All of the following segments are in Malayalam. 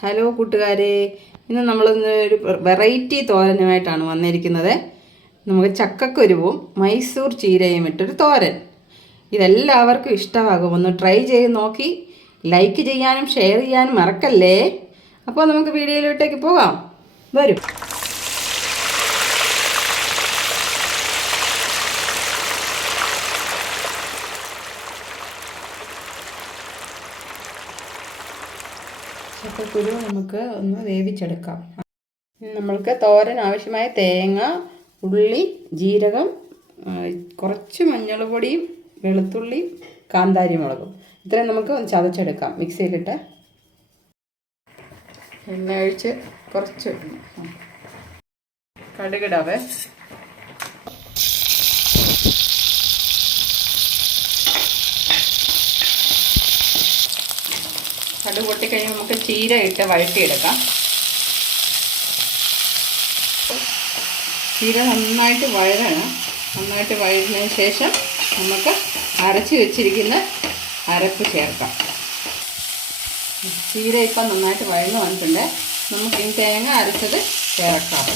ഹലോ കൂട്ടുകാരെ, ഇന്ന് നമ്മളൊന്ന് ഒരു വെറൈറ്റി തോരനുമായിട്ടാണ് വന്നിരിക്കുന്നത്. നമുക്ക് ചക്കക്കുരുവും മൈസൂർ ചീരയും ഇട്ടൊരു തോരൻ. ഇതെല്ലാവർക്കും ഇഷ്ടമാകും. ഒന്ന് ട്രൈ ചെയ്ത് നോക്കി ലൈക്ക് ചെയ്യാനും ഷെയർ ചെയ്യാനും മറക്കല്ലേ. അപ്പോൾ നമുക്ക് വീഡിയോയിലോട്ടേക്ക് പോകാം. വരും. ചക്കക്കുരു നമുക്ക് ഒന്ന് വേവിച്ചെടുക്കാം. നമ്മൾക്ക് തോരൻ ആവശ്യമായ തേങ്ങ, ഉള്ളി, ജീരകം, കുറച്ച് മഞ്ഞൾ പൊടിയും വെളുത്തുള്ളിയും കാന്താരി മുളകും ഇത്രയും നമുക്ക് ഒന്ന് ചതച്ചെടുക്കാം മിക്സിയിലിട്ട്. എണ്ണ ഒഴിച്ച് കുറച്ച് കടുകിടാവേ. കടുക് പൊട്ടിക്കഴിഞ്ഞ് നമുക്ക് ചീര ഇട്ട് വഴറ്റിയെടുക്കാം. ചീര നന്നായിട്ട് വഴരണം. നന്നായിട്ട് വഴറ്റിയതിന് ശേഷം നമുക്ക് അരച്ച് വെച്ചിരിക്കുന്ന അരപ്പ് ചേർക്കാം. ചീര ഇപ്പം നന്നായിട്ട് വഴന്ന് വന്നിട്ടുണ്ട്. നമുക്ക് ഈ തേങ്ങ അരച്ചത് ചേർക്കാം.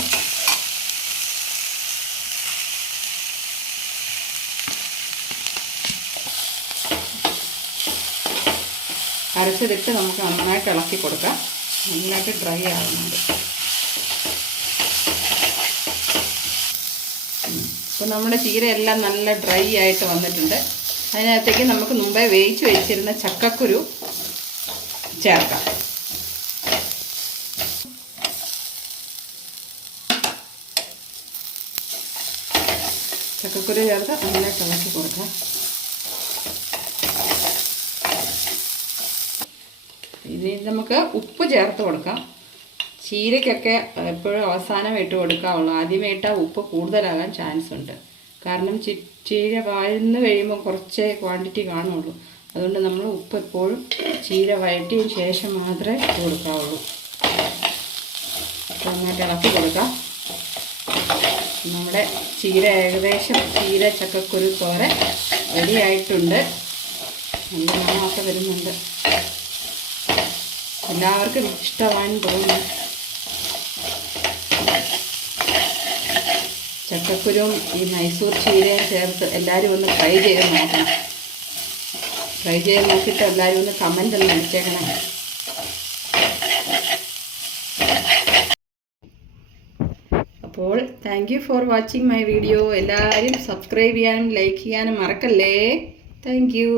അരച്ചതിട്ട് നമുക്ക് നന്നായിട്ട് ഇളക്കി കൊടുക്കാം. നന്നായിട്ട് ഡ്രൈ ആകുന്നുണ്ട്. അപ്പോൾ നമ്മുടെ ചീര എല്ലാം നല്ല ഡ്രൈ ആയിട്ട് വന്നിട്ടുണ്ട്. അതിനകത്തേക്ക് നമുക്ക് മുമ്പേ വേവിച്ച് വെച്ചിരുന്ന ചക്കക്കുരു ചേർക്കാം. ചക്കക്കുരു ചേർത്ത് നന്നായിട്ട് ഇളക്കി കൊടുക്കാം. ഇനി നമുക്ക് ഉപ്പ് ചേർത്ത് കൊടുക്കാം. ചീരയ്ക്കൊക്കെ എപ്പോഴും അവസാനം ഇട്ട് കൊടുക്കാവുള്ളൂ. ആദ്യമേ ഇട്ടാൽ ഉപ്പ് കൂടുതലാകാൻ ചാൻസ് ഉണ്ട്. കാരണം ചീര വഴന്ന് കഴിയുമ്പോൾ കുറച്ചേ ക്വാണ്ടിറ്റി കാണുള്ളൂ. അതുകൊണ്ട് നമ്മൾ ഉപ്പ് എപ്പോഴും ചീര വഴറ്റിയതിന് ശേഷം മാത്രമേ ഇട്ട് കൊടുക്കാവുള്ളൂ. നന്നായിട്ട് ഇളക്കി കൊടുക്കാം. നമ്മുടെ ചീര ഏകദേശം ചീര ചക്കക്കുരു തോരൻ റെഡിയായിട്ടുണ്ട്. നല്ല മണമൊക്കെ വരുന്നുണ്ട്. എല്ലാവർക്കും ഇഷ്ടമാണെന്ന് തോന്നുന്നു. ചക്കക്കുരും ഈ മൈസൂർ ചീരയും ചേർത്ത് എല്ലാവരും ഒന്ന് ട്രൈ ചെയ്ത് നോക്കണം. ട്രൈ ചെയ്ത് നോക്കിയിട്ട് എല്ലാവരും ഒന്ന് കമൻ്റ് ഒന്ന് അടിച്ചേക്കണം. അപ്പോൾ thank you for watching my video. എല്ലാവരും സബ്സ്ക്രൈബ് ചെയ്യാനും ലൈക്ക് ചെയ്യാനും മറക്കല്ലേ. Thank you.